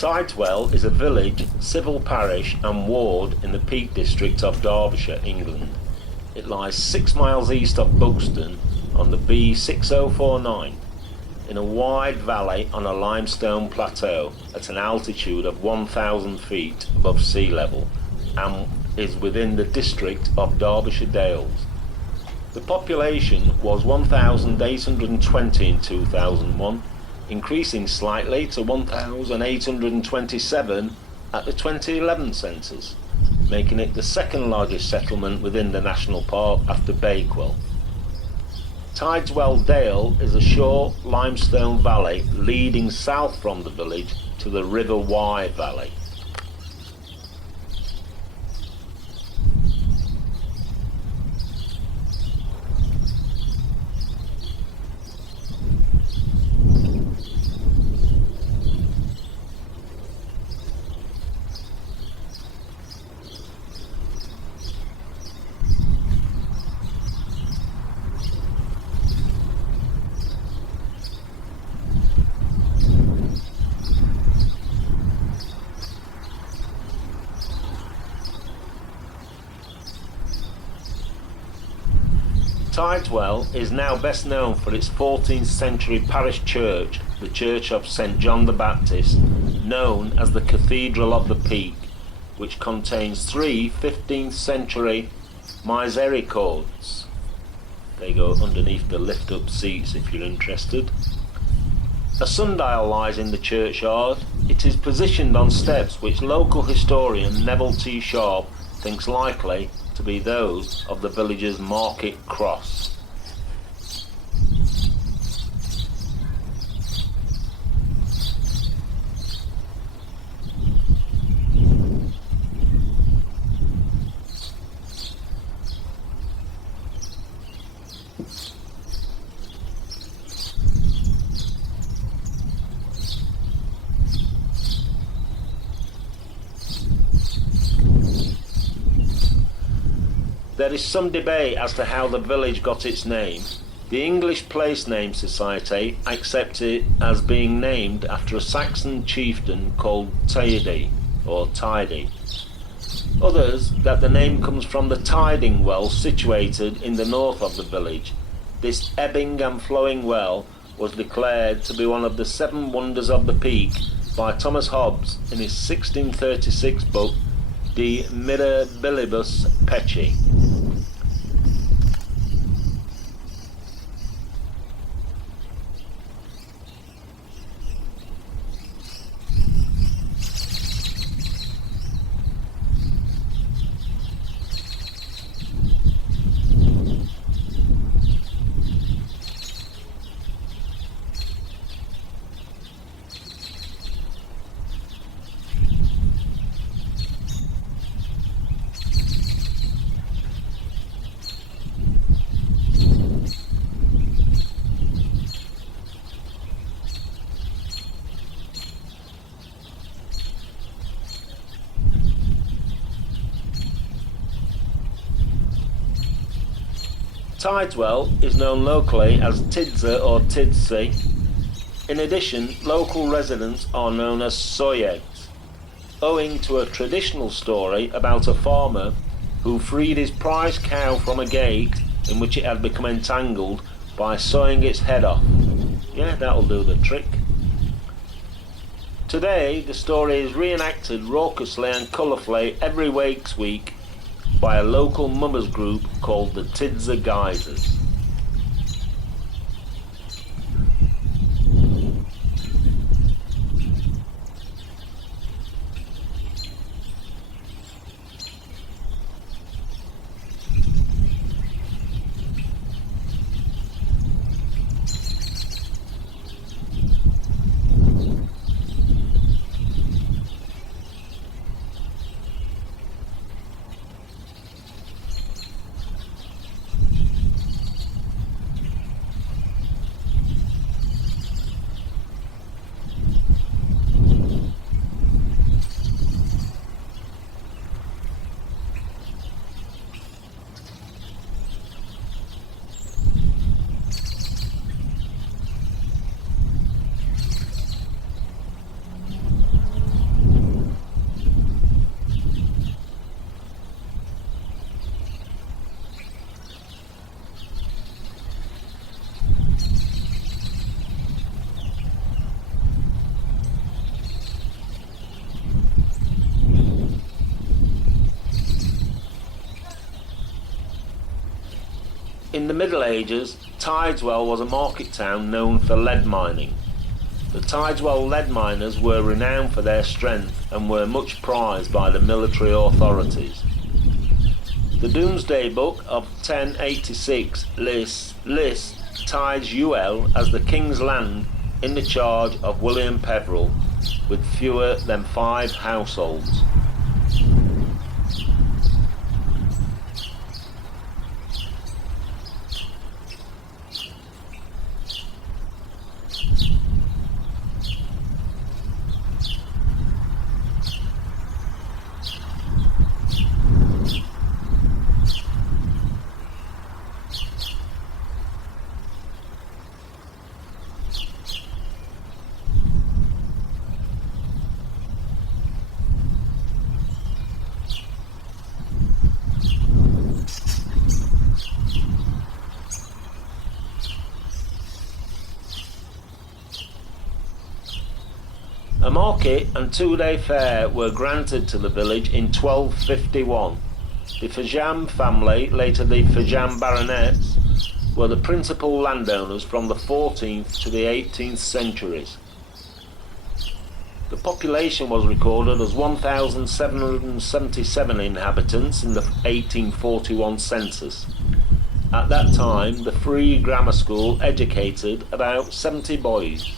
Tideswell is a village, civil parish and ward in the Peak District of Derbyshire, England. It lies 6 miles east of Buxton on the B6049 in a wide valley on a limestone plateau at an altitude of 1,000 feet above sea level and is within the district of Derbyshire Dales. The population was 1,820 in 2001, increasing slightly to 1,827 at the 2011 census, making it the second largest settlement within the national park after Bakewell. Tideswell Dale is a short limestone valley leading south from the village to the River Wye Valley. Tideswell is now best known for its 14th century parish church, the Church of St John the Baptist, known as the Cathedral of the Peak, which contains 3 15th century misericords. They go underneath the lift up seats if you're interested. A sundial lies in the churchyard. It is positioned on steps which local historian Neville T. Sharp thinks likely to be those of the village's market cross. There is some debate as to how the village got its name. The English Place Name Society accept it as being named after a Saxon chieftain called Tidy or Tidy. Others that the name comes from the tiding well situated in the north of the village. This ebbing and flowing well was declared to be one of the 7 wonders of the Peak by Thomas Hobbes in his 1636 book De Mirabilibus Pecci. Tideswell is known locally as Tidze or Tidsey. In addition, local residents are known as Soyegs, owing to a traditional story about a farmer who freed his prize cow from a gate in which it had become entangled by sawing its head off. Yeah, that'll do the trick. Today, the story is reenacted raucously and colourfully every Wakes Week by a local mummers group called the Tidze Geysers. the Middle Ages, Tideswell was a market town known for lead mining. The Tideswell lead miners were renowned for their strength and were much prized by the military authorities. The Domesday Book of 1086 lists Tideswell as the King's Land in the charge of William Peveril, with fewer than 5 households. A market and 2-day fair were granted to the village in 1251. The Fajam family, later the Fajam baronets, were the principal landowners from the 14th to the 18th centuries. The population was recorded as 1,777 inhabitants in the 1841 census. At that time, the free grammar school educated about 70 boys.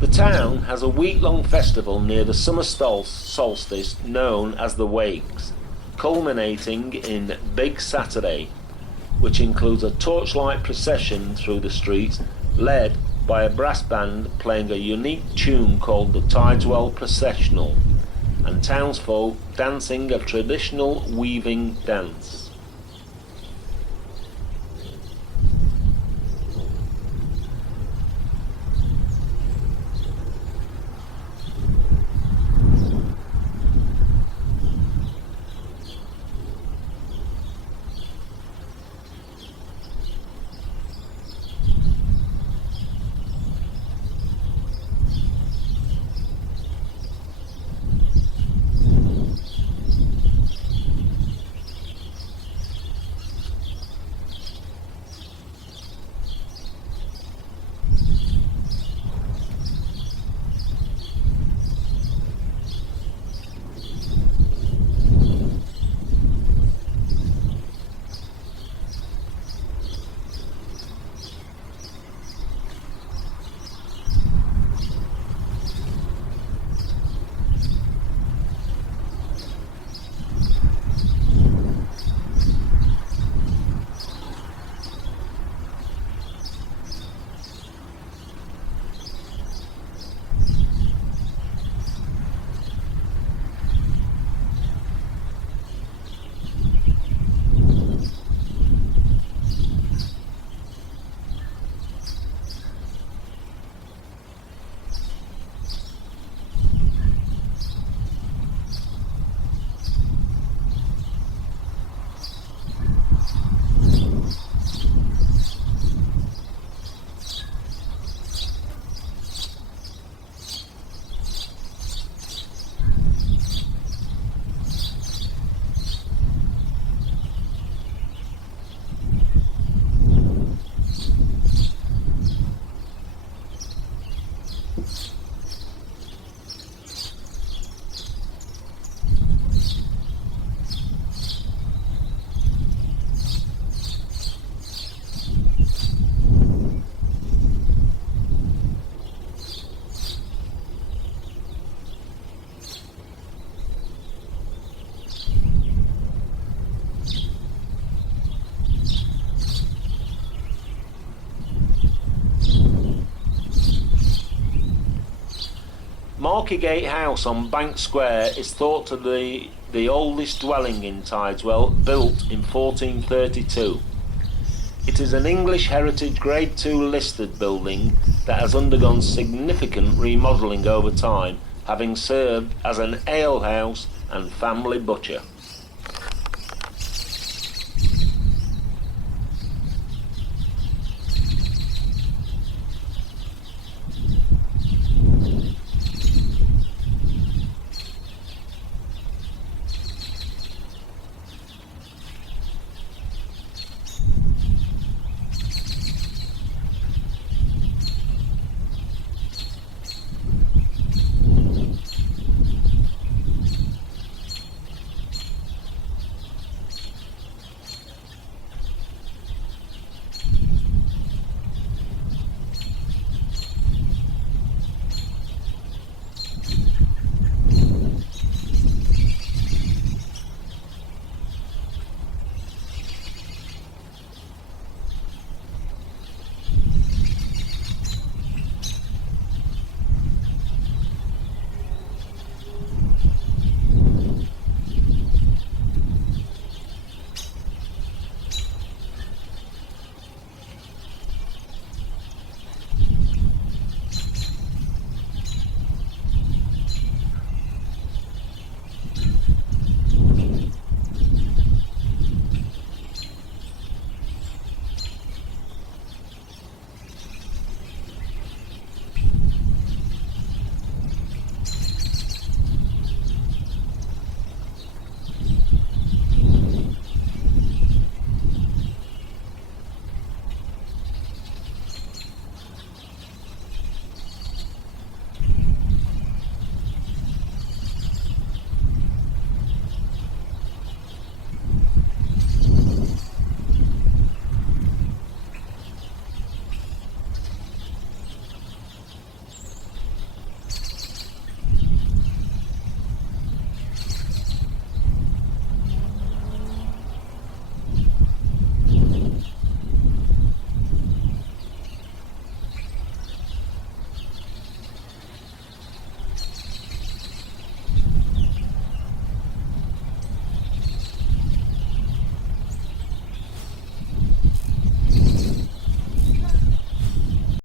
The town has a week-long festival near the summer solstice known as the Wakes, culminating in Big Saturday, which includes a torchlight procession through the streets led by a brass band playing a unique tune called the Tideswell Processional, and townsfolk dancing a traditional weaving dance. Markygate House on Bank Square is thought to be the oldest dwelling in Tideswell, built in 1432. It is an English Heritage Grade 2 listed building that has undergone significant remodelling over time, having served as an alehouse and family butcher.